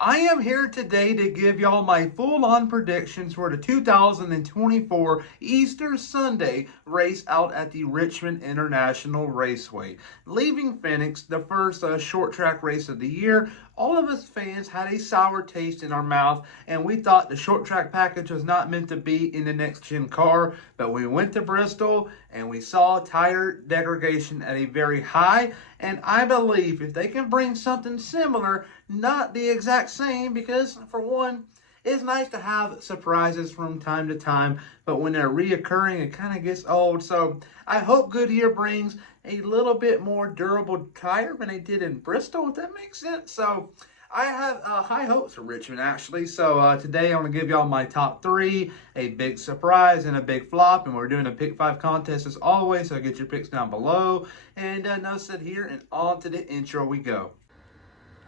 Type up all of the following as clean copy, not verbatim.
I am here today to give y'all my full-on predictions for the 2024 Easter Sunday race out at the Richmond International Raceway. Leaving Phoenix, the first short track race of the year, all of us fans had a sour taste in our mouth, and we thought the short track package was not meant to be in the next gen car. But we went to Bristol and we saw tire degradation at a very high, and I believe if they can bring something similar, not the exact same, because for one, it's nice to have surprises from time to time, but when they're reoccurring, it kind of gets old. So I hope Goodyear brings a little bit more durable tire than they did in Bristol, if that makes sense. So I have high hopes for Richmond, actually. So today I'm going to give y'all my top three, a big surprise and a big flop, and we're doing a pick five contest as always, so get your picks down below. And no sit here, and on to the intro we go.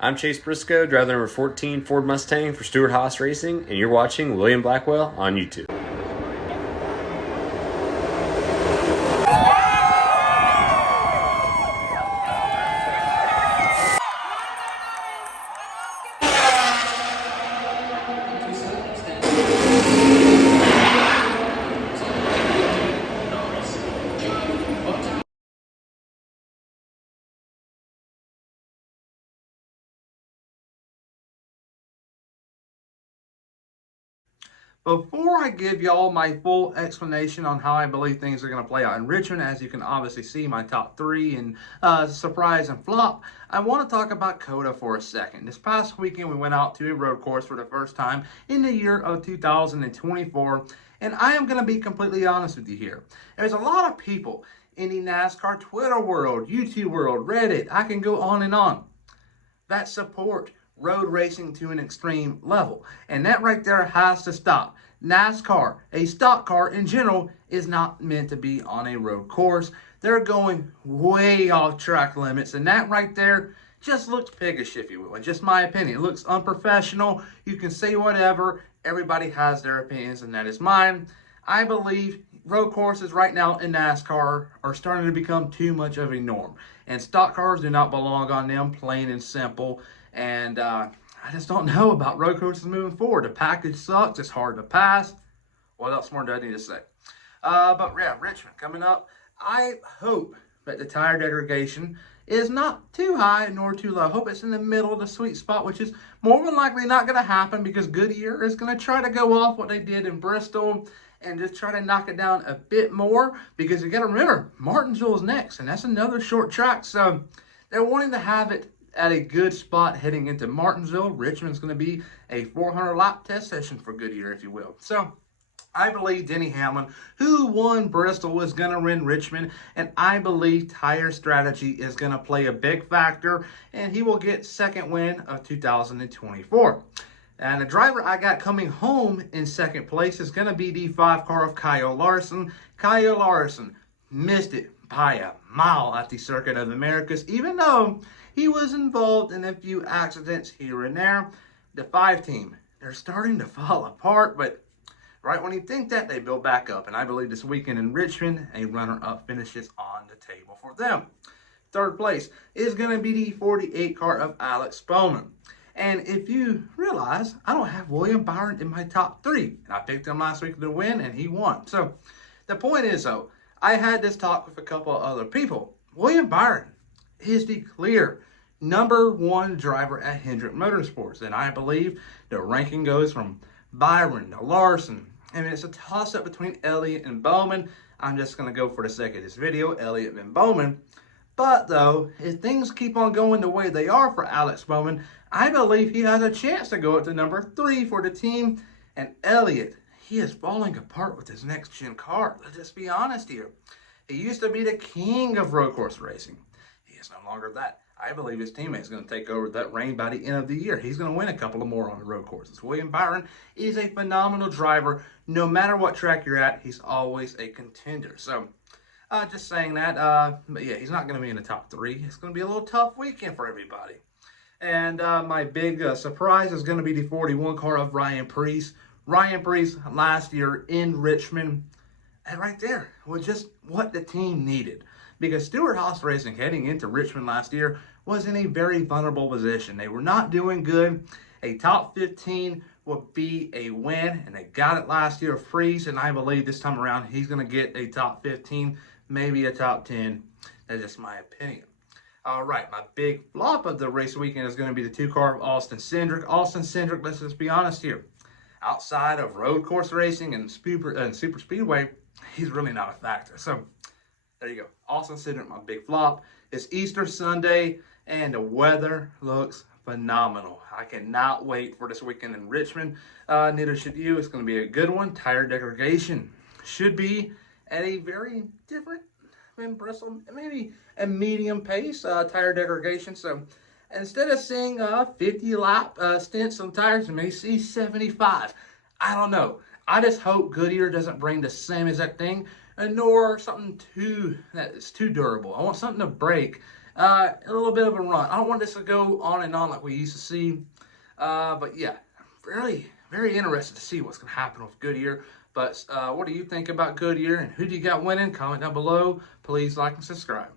I'm Chase Briscoe, driver number 14 Ford Mustang for Stewart Haas Racing, and you're watching William Blackwell on YouTube. Before I give y'all my full explanation on how I believe things are going to play out in Richmond, as you can obviously see my top three and surprise and flop, I want to talk about COTA for a second. This past weekend we went out to a road course for the first time in the year of 2024, and I am going to be completely honest with you here. There's a lot of people in the NASCAR Twitter world, YouTube world, Reddit, I can go on and on, that support road racing to an extreme level. And that right there has to stop. NASCAR, a stock car in general, is not meant to be on a road course. They're going way off track limits, and that right there just looks piggish, if you will. In just my opinion, it looks unprofessional. You can say whatever. Everybody has their opinions, and that is mine. I believe road courses right now in NASCAR are starting to become too much of a norm, and stock cars do not belong on them, plain and simple. And I just don't know about road courses moving forward. The package sucks. It's hard to pass. What else more do I need to say? But yeah, Richmond coming up. I hope that the tire degradation is not too high nor too low. I hope it's in the middle of the sweet spot, which is more than likely not going to happen because Goodyear is going to try to go off what they did in Bristol and just try to knock it down a bit more, because you got to remember, Martinsville is next, and that's another short track. So they're wanting to have it at a good spot heading into Martinsville. Richmond's going to be a 400 lap test session for Goodyear, if you will. So I believe Denny Hamlin, who won Bristol, is going to win Richmond, and I believe tire strategy is going to play a big factor, and he will get second win of 2024. And the driver I got coming home in second place is going to be the 5 car of Kyle Larson. Kyle Larson missed it by a mile at the Circuit of the Americas, even though he was involved in a few accidents here and there. The 5 team, they're starting to fall apart, but right when you think that, they build back up. And I believe this weekend in Richmond, a runner-up finishes on the table for them. Third place is going to be the 48 car of Alex Bowman. And if you realize, I don't have William Byron in my top 3. And I picked him last week to win, and he won. So the point is, though, I had this talk with a couple of other people. William Byron is the clear #1 driver at Hendrick Motorsports. And I believe the ranking goes from Byron to Larson. I mean, it's a toss-up between Elliott and Bowman. I'm just going to go for the sake of this video, Elliott and Bowman. But, though, if things keep on going the way they are for Alex Bowman, I believe he has a chance to go up to number 3 for the team. And Elliott, he is falling apart with his next-gen car. Let's just be honest here. He used to be the king of road course racing. He is no longer that. I believe his teammate is going to take over that reign by the end of the year. He's going to win a couple of more on the road courses. William Byron is a phenomenal driver. No matter what track you're at, he's always a contender. So, just saying that. But yeah, he's not going to be in the top 3. It's going to be a little tough weekend for everybody. And my big surprise is going to be the 41 car of Ryan Preece. Ryan Preece last year in Richmond. And right there was just what the team needed. Because Stewart Haas Racing heading into Richmond last year was in a very vulnerable position. They were not doing good. A top 15 would be a win, and they got it last year, Freeze, and I believe this time around he's going to get a top 15, maybe a top 10. That's just my opinion. All right, my big flop of the race weekend is going to be the 2-car of Austin Cindric. Austin Cindric, let's just be honest here. Outside of road course racing and super speedway, he's really not a factor. So there you go. Austin Cindric, my big flop. It's Easter Sunday, and the weather looks phenomenal. I cannot wait for this weekend in Richmond. Neither should you. It's going to be a good one. Tire degradation should be at a very different in Bristol, maybe a medium pace tire degradation. So instead of seeing 50 lap stints on tires, you may see 75. I don't know. I just hope Goodyear doesn't bring the same exact thing, nor something that is too durable. I want something to break, a little bit of a run. I don't want this to go on and on like we used to see. But yeah, really, very interested to see what's going to happen with Goodyear. But what do you think about Goodyear, and who do you got winning? Comment down below. Please like and subscribe.